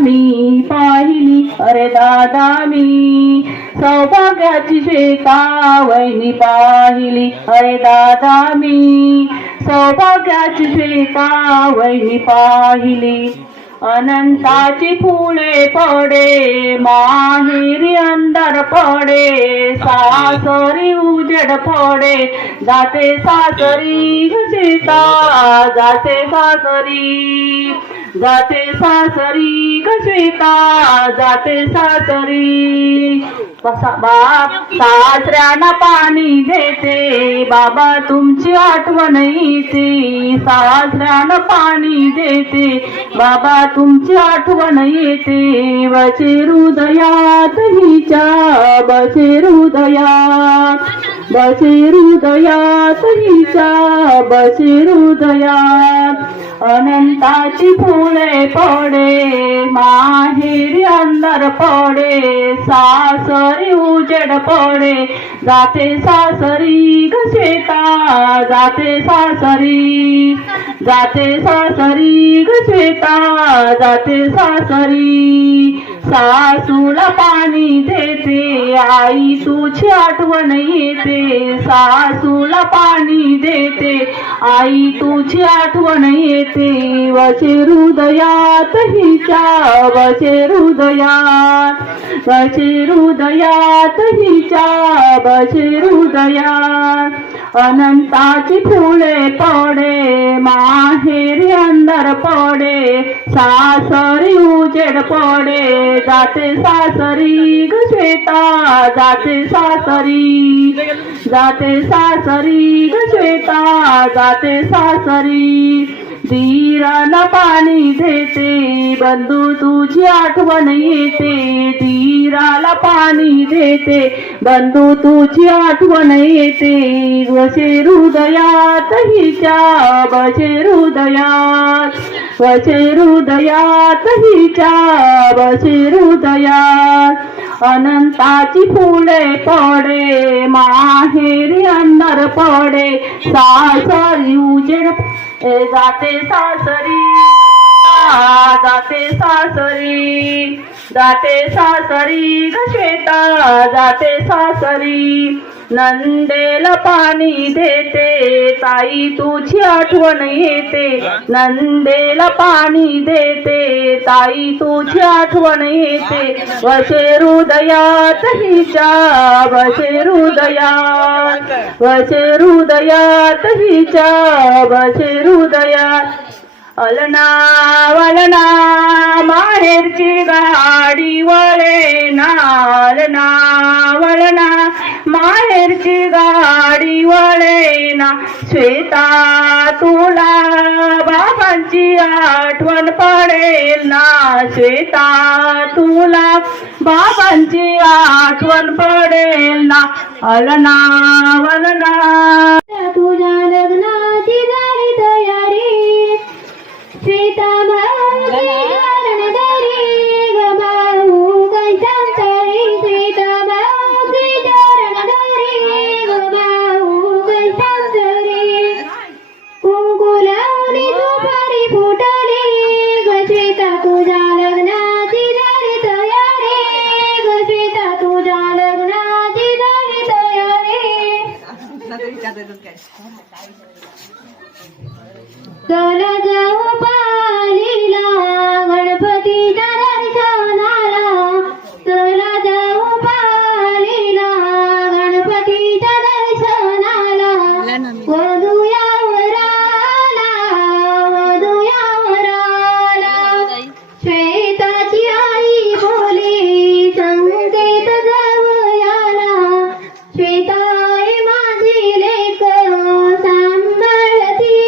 मी पाहिली अरे दादा मी सौभाग्याची श्वेता वहिनी पाहिली अरे दादा मी सौभाग्याची श्वेता वहिनी पाहिली अनंताची फुले पडे माहेरी अंधार पडे सासरी उजेड पडे जाते सासरी सीता जाते सासरी जाते सासरी सीता जाते सासरी बाप सासऱ्यांना पाणी देते बाबा तुमची आठवण येते सासऱ्यांना पाणी देते बाबा तुमची आठवण येते बसे हृदयात हिच्या बसे हृदयात बसे हृदयात हिच्या बसे हृदयात अनंताची फुले पडे माहेरी अंधार पडे सासरी उजेड पडे जाते सासरी श्वेता जाते सासरी जाते सासरी श्वेता जाते सासरी सासूला पाणी देते आई तुझी आठवण येते सासूला पाणी देते आई तुझी आठवण येते वसे हृदयात हिच्या वसे हृदयात वसे हृदयात हिच्या वसे हृदयात अनंताची फुले पडे माहेरी अंधार पडे सासरी उजेड पडे जाते सासरी श्वेता जाते सासरी जाते सासरी श्वेता जाते सासरी धीराला पाणी देते बंधू तुझी आठवण येते धीराला पाणी देते बंधू तुझी आठवण येते वसे हृदयात हिच्या बसे हृदयात वसे हृदयात हिच्या बसे हृदयात अनंताची फुले पडे माहेरी अंधार पडे सासरी उजेड जाते सासरी जाते सासरी जाते सासरी श्वेता जाते सासरी नंदेला पाणी देते ताई तुझी आठवण येते नंदेला पाणी देते ताई तुझी आठवण येते वसे हृदयात हिच्या वसे हृदयात वसे हृदयात हिच्या वसे हृदयात अलना वलना माहेरची गाडी वळेना अलना वलना माहेरची गाडी वळेना श्वेता तुला बाबांची आठवण पडेल ना श्वेता तुला बाबांची आठवण पडेल ना अलना वलना तुझ्या लग्नाची झाली तयारी श्वेता भाऊची चरणधरी ग भाऊ कैशांतरी श्वेता भाऊची चरणधरी ग भाऊ कैशांतरी कुंकू लावली सुपारी फुटली ग श्वेता तुझ्या लग्नाची झाली तयारी ग श्वेता तुझ्या लग्नाची झाली तयारी चला जाऊ पालीला गणपतीच्या दर्शनाला चला जाऊ पालीला गणपतीच्या दर्शनाला वधूया वराला वधूया वराला श्वेताची आई बोली संकेत जावयाला श्वेताई माझी लेक सांभाळतीला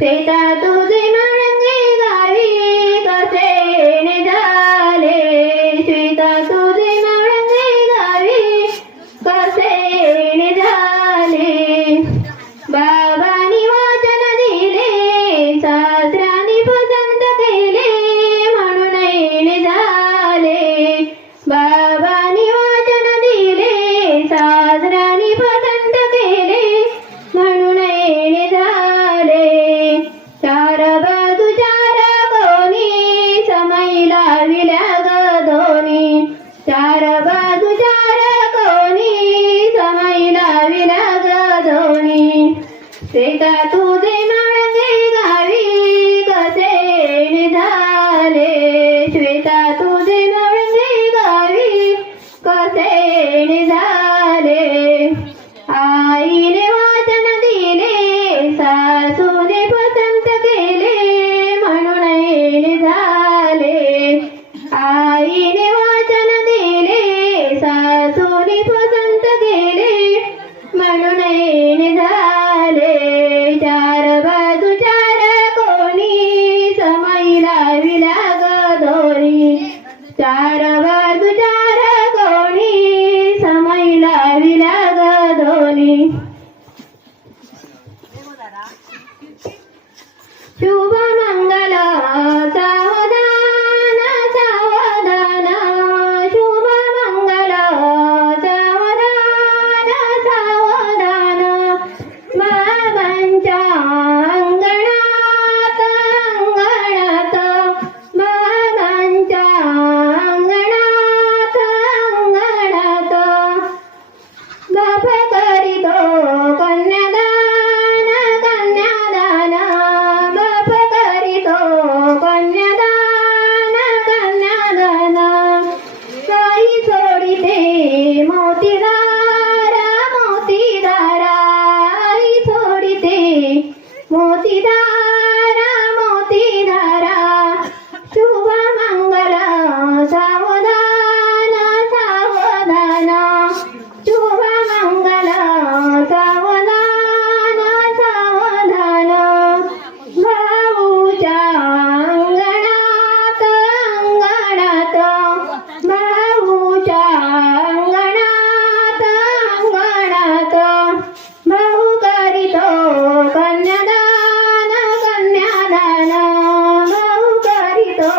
सीता तुझे मळंगे गावी कसे निघाले सीता तुझे मळंगे गावी कसे निघाले बाबांनी वचन दिले सासऱ्याने पसंत केले म्हणून निघाले बाबांनी वचन दिले सासऱ्याने पसंत केले म्हणून निघाले चार बाजू चार कोणी समय लाविल्या ग दोन्ही चार बाजू चार कोणी समय लाविल्या ग दोन्ही सीता तुझे मळंगे गावी कसे निघाले श्वेता तुझे मळंगे गावी कसे निघाले आईने वाचन दिले सासूने पसंत केले म्हणून निघाले आईने वाचन दिले सासूने पसंत केले म्हणून निघाले चार बाजू चार कोणी समय लाविल्या ग दोन्ही चार बाजू चार कोणी समय लाविल्या ग दोन्ही शुभ मंगल सावधान सावधान शुभ मंगल सावधान सावधान बाबांच्या अंगणात अंगणात बाबांच्या अंगणात अंगणात बाप करीतो कन्यादान कन्यादान बाप करीतो कन्यादान कन्यादान काही सोडिते मोतीदारा मोतीदारा आई सोडिते मोतीदारा मोतीदारा शुभ मंगल सावधान सावधान शुभ मंगल सावधान सावधान भाऊच्या अंगणात अंगणात भाऊच्या अंगणात अंगणात भाऊ करीतो कन्यादान कन्यादान भाऊ करीतो